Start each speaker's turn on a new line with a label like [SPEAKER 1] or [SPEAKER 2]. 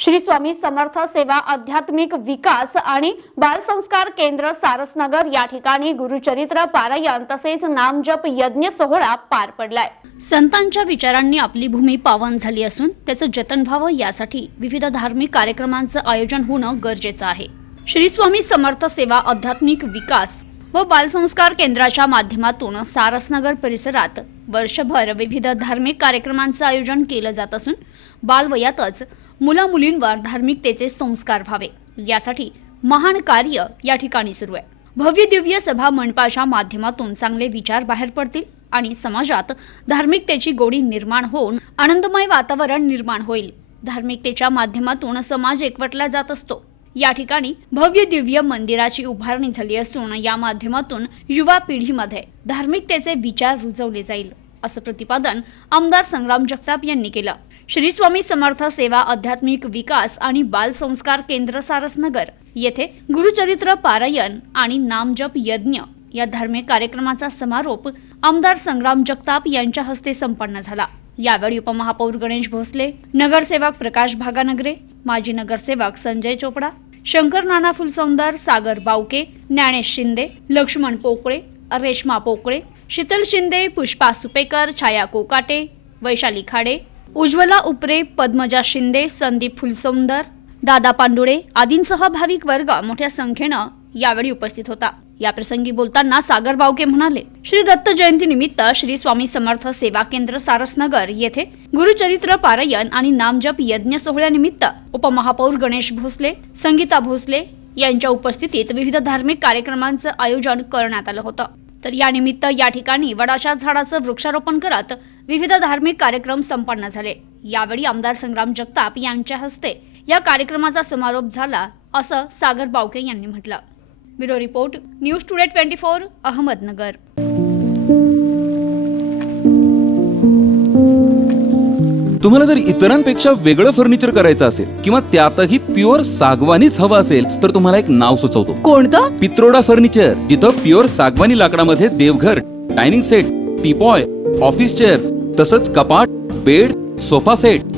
[SPEAKER 1] श्री स्वामी समर्थ सेवा आध्यात्मिक विकास आणि बालसंस्कार केंद्र सारसनगर. या ठिकाणी गुरुचरित्र पारायण तसेच नामजप यज्ञ सोहळा पार पडलाय. संतांच्या विचारांनी आपली भूमी पावन झाली असून त्याचं जतन व्हावं यासाठी विविध धार्मिक कार्यक्रमांचं आयोजन होणं गरजेचं आहे. श्री स्वामी समर्थ सेवा आध्यात्मिक विकास व बालसंस्कार केंद्राच्या माध्यमातून सारसनगर परिसरात वर्षभर विविध धार्मिक कार्यक्रमांचं आयोजन केलं जात असून बालवयातच मुला मुलींवर धार्मिकतेचे संस्कार व्हावे. यासाठी महान कार्य या ठिकाणी सुरू आहे. भव्य दिव्य सभा मंडपाच्या माध्यमातून चांगले विचार बाहेर पडतील आणि समाजात धार्मिकतेची गोडी निर्माण होऊन आनंदमय वातावरण निर्माण होईल. धार्मिकतेच्या माध्यमातून समाज एकवटला जात असतो. या ठिकाणी भव्य दिव्य मंदिराची उभारणी झाली असून या माध्यमातून युवा पिढीमध्ये धार्मिकतेचे विचार रुजवले जाईल असं प्रतिपादन आमदार संग्राम जगताप यांनी केलं. श्री स्वामी समर्थ सेवा आध्यात्मिक विकास आणि बाल संस्कार केंद्र सारसनगर येथे गुरुचरित्र पारायण आणि नामजप यज्ञ या धार्मिक कार्यक्रमाचा समारोप आमदार संग्राम जगताप यांच्या हस्ते संपन्न झाला. यावेळी उपमहापौर गणेश भोसले नगरसेवक प्रकाश भागानगरे माजी नगरसेवक संजय चोपडा शंकर नाना फुलसौंदर सागर बावके ज्ञानेश शिंदे लक्ष्मण पोकळे रेश्मा पोकळे शीतल शिंदे पुष्पा सुपेकर छाया कोकाटे वैशाली खाडे उज्ज्वला उपरे पद्मजा शिंदे संदीप फुलसौंदर दादा पांडुळे आदींसह भाविक वर्ग मोठ्या संख्येनं यावेळी उपस्थित होता. या प्रसंगी बोलताना सागर बावके म्हणाले श्री दत्त जयंती निमित्त श्री स्वामी समर्थ सेवा केंद्र सारसनगर येथे गुरुचरित्र पारायण आणि नामजप यज्ञ सोहळ्यानिमित्त उपमहापौर गणेश भोसले संगीता भोसले यांच्या उपस्थितीत विविध धार्मिक कार्यक्रमांचं आयोजन करण्यात आलं होतं. तर या निमित्त या ठिकाणी वडाच्या झाडाचं वृक्षारोपण करत विविध धार्मिक कार्यक्रम संपन्न झाले. यावेळी आमदार संग्राम जगताप यांच्या हस्ते या कार्यक्रमाचा समारोप झाला असं सागर बावके यांनी म्हटलं. Bureau report news today twenty four Ahmednagar.
[SPEAKER 2] तुम्हाला जर इतरांपेक्षा वेगळं फर्निचर करायचं असेल किंवा त्यातही प्युअर सागवानीच हवं असेल तर तुम्हाला एक नाव सुचवतो.
[SPEAKER 3] कोणतं?
[SPEAKER 2] पित्रोडा फर्निचर जिथं प्युअर सागवानी लाकडामध्ये देवघर dining set teapoy office chair तसंच कपाट bed sofa set